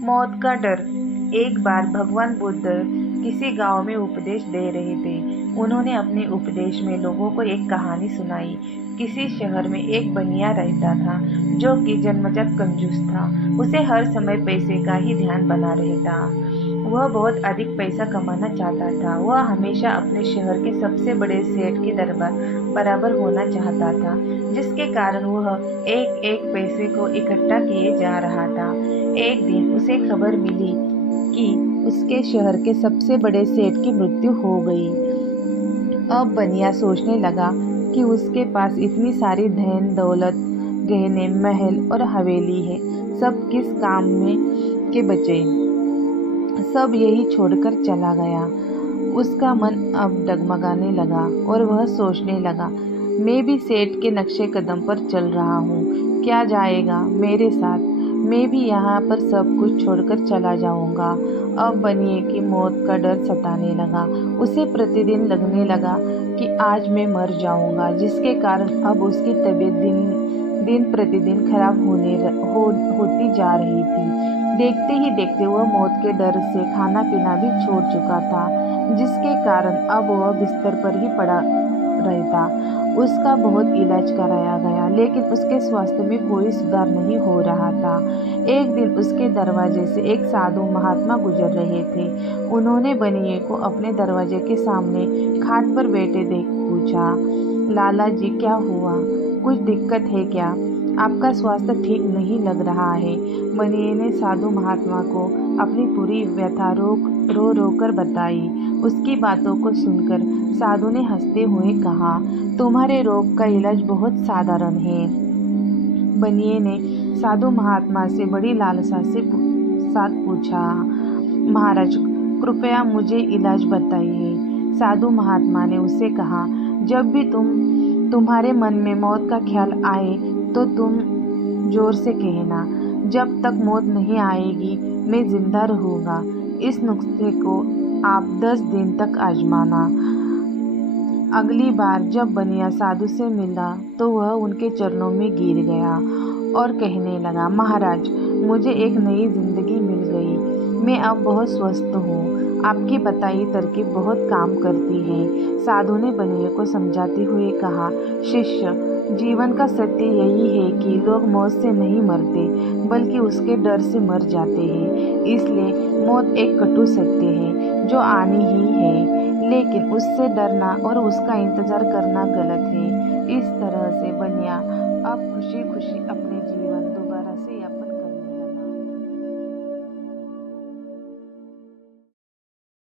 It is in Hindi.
मौत का डर। एक बार भगवान बुद्ध किसी गांव में उपदेश दे रहे थे। उन्होंने अपने उपदेश में लोगों को एक कहानी सुनाई। किसी शहर में एक बनिया रहता था जो कि जन्मजात कंजूस था। उसे हर समय पैसे का ही ध्यान बना रहता। वह बहुत अधिक पैसा कमाना चाहता था। वह हमेशा अपने शहर के सबसे बड़े सेठ के दरबार बराबर होना चाहता था, जिसके कारण वह एक एक पैसे को इकट्ठा किए जा रहा था। एक दिन उसे खबर मिली कि उसके शहर के सबसे बड़े सेठ की मृत्यु हो गई। अब बनिया सोचने लगा कि उसके पास इतनी सारी धन दौलत, गहने, महल और हवेली है, सब किस काम में के बचे। सब यही छोड़कर चला गया। उसका मन अब डगमगाने लगा और वह सोचने लगा, मैं भी सेठ के नक्शे कदम पर चल रहा हूँ, क्या जाएगा मेरे साथ, मैं भी यहाँ पर सब कुछ छोड़कर चला जाऊँगा। अब बनिए की मौत का डर सताने लगा। उसे प्रतिदिन लगने लगा कि आज मैं मर जाऊँगा, जिसके कारण अब उसकी तबीयत दिन प्रतिदिन खराब होती जा रही थी। देखते ही देखते वह मौत के डर से खाना पीना भी छोड़ चुका था, जिसके कारण अब वह बिस्तर पर ही पड़ा रहता। उसका बहुत इलाज कराया गया, लेकिन उसके स्वास्थ्य में कोई सुधार नहीं हो रहा था। एक दिन उसके दरवाजे से एक साधु महात्मा गुजर रहे थे। उन्होंने बनिए को अपने दरवाजे के सामने खाट पर बैठे देख पूछा, लाला जी क्या हुआ, कुछ दिक्कत है क्या, आपका स्वास्थ्य ठीक नहीं लग रहा है। बनिए ने साधु महात्मा को अपनी पूरी व्यथा रो रो कर बताई। उसकी बातों को सुनकर साधु ने हंसते हुए कहा, तुम्हारे रोग का इलाज बहुत साधारण है। बनिए ने साधु महात्मा से बड़ी लालसा से साथ पूछा, महाराज कृपया मुझे इलाज बताइए। साधु महात्मा ने उसे कहा, जब भी तुम्हारे मन में मौत का ख्याल आए तो तुम जोर से कहना, जब तक मौत नहीं आएगी मैं जिंदा रहूँगा। इस नुस्खे को आप 10 दिन तक आजमाना। अगली बार जब बनिया साधु से मिला तो वह उनके चरणों में गिर गया और कहने लगा, महाराज मुझे एक नई जिंदगी मिल गई, मैं अब बहुत स्वस्थ हूँ, आपकी बताई तरकीब बहुत काम करती है। साधु ने बनिए को समझाते हुए कहा, शिष्य जीवन का सत्य यही है कि लोग मौत से नहीं मरते बल्कि उसके डर से मर जाते हैं। इसलिए मौत एक कटु सत्य है जो आनी ही है, लेकिन उससे डरना और उसका इंतजार करना गलत है। इस तरह से बनिया अब खुशी खुशी अपने